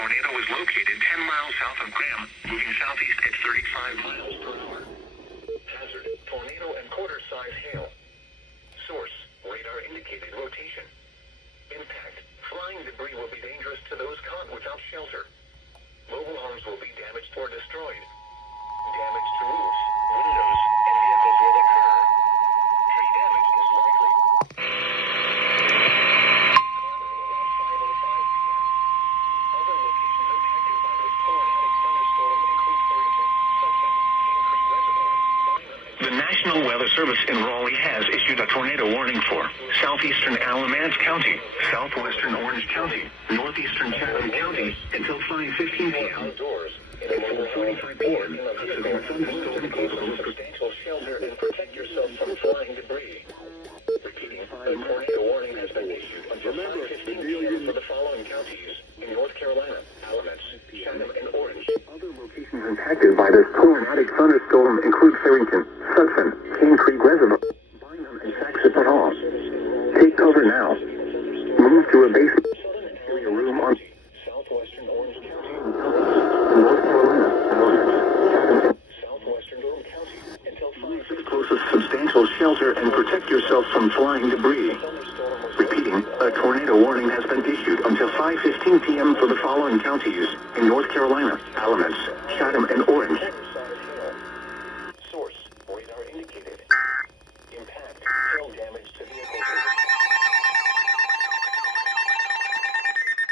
tornado was located 10 miles south of Graham, moving southeast at 35 miles per hour. Hazard, tornado and quarter-size hail. Source, radar indicated rotation. Impact, flying debris will be dangerous to those caught without shelter. Mobile homes will be damaged or destroyed. Damage to roofs, windows, and vehicles will occur. Tree damage is likely. Other locations impacted by this tornadic thunderstorm include Farrington, Sutton, Cane Creek Reservoir, Bynum, and... The National Weather Service in Raleigh has issued a tornado warning for southeastern Alamance County, southwestern Orange County, northeastern Chatham County until 5:15 p.m. Until 4:45 p.m. A severe thunderstorm capable of substantial shelter and protect yourself from flying debris. Repeating, a tornado warning has been issued until 5:15 p.m. for the following counties in North Carolina, Alamance, Chatham, and Orange. Other locations impacted by this tornadic thunderstorm include Farrington, Sutton, Cane Creek Reservoir, Bynum, and Saxon. Take cover now. Move to a basement interior room on southwestern Orange County, North Carolina, Chatham, southwestern Durham County until 5. Closest substantial shelter and protect yourself from flying debris. Repeating, a tornado warning has been issued until 5:15 p.m. for the following counties in North Carolina, Alamance, Chatham, and Orange. Source, radar indicated. Impact, hail damage to vehicles.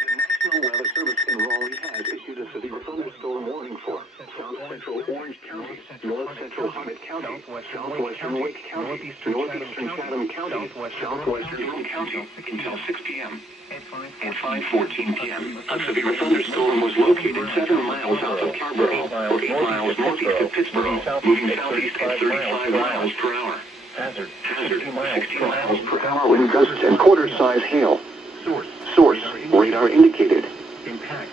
The National Weather Service in Raleigh has issued a severe thunderstorm warning for south central Orange County, north central Summit County, southwestern Wake County, northeastern Chatham County, southwestern Durham County until 6 p.m. At 5:14 p.m., a severe thunderstorm was located 7 miles south of Carborough, or 8 miles northeast of Pittsburgh, moving southeast at 35 miles per hour. Hazard, 60 miles per hour wind gusts and quarter-size hail. Source, radar indicated.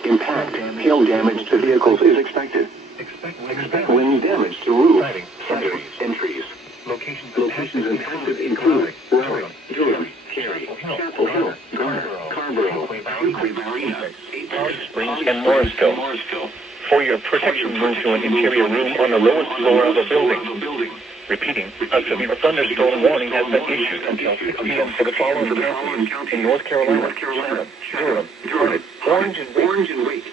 Impact, hail damage to vehicles is expected. Expect wind damage to roofs, siding, and trees. Locations impacted include RALEIGH, Durham, CARY, Chapel Hill, Garner, Carborough, Euclid Marina, Springs, and Morrisville. For your protection, move to an interior room on the lowest floor of a building. Repeating, a severe thunderstorm warning has been issued until 6 p.m. for the following counties in North Carolina, Chatham, Durham, Orange, and Wake.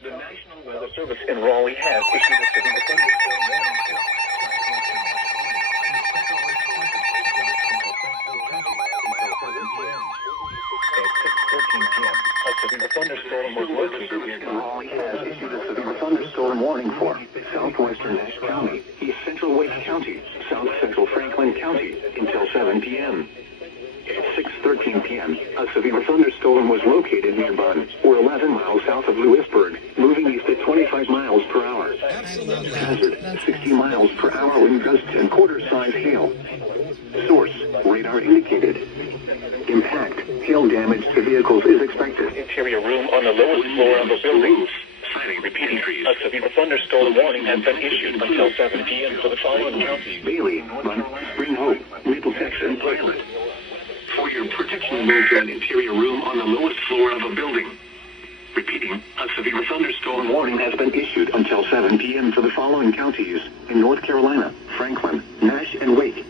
The National Weather Service in Raleigh has issued a severe thunderstorm warning for at 6:13 p.m. A severe thunderstorm was located in Raleigh has issued a severe thunderstorm warning for southwestern Nash County, east central Wake County, south central Franklin County until 7 p.m. At 6:13 p.m., a severe thunderstorm was located near Bunn, or 11 miles south of Lewisburg, moving east at 25 miles per hour. Hazard, 60 miles per hour wind gusts and quarter-size hail. Source, radar indicated. Impact, hail damage to vehicles is expected. Interior room on the lowest floor of a building. Repeating, a severe thunderstorm warning has been issued until 7 p.m. for the following counties: Bailey, Bunn, Spring Hope, Middlesex, and Pilot. For your protection, move to an interior room on the lowest floor of a building. Repeating, a severe thunderstorm warning has been issued until 7 p.m. for the following counties in North Carolina, Franklin, Nash, and Wake.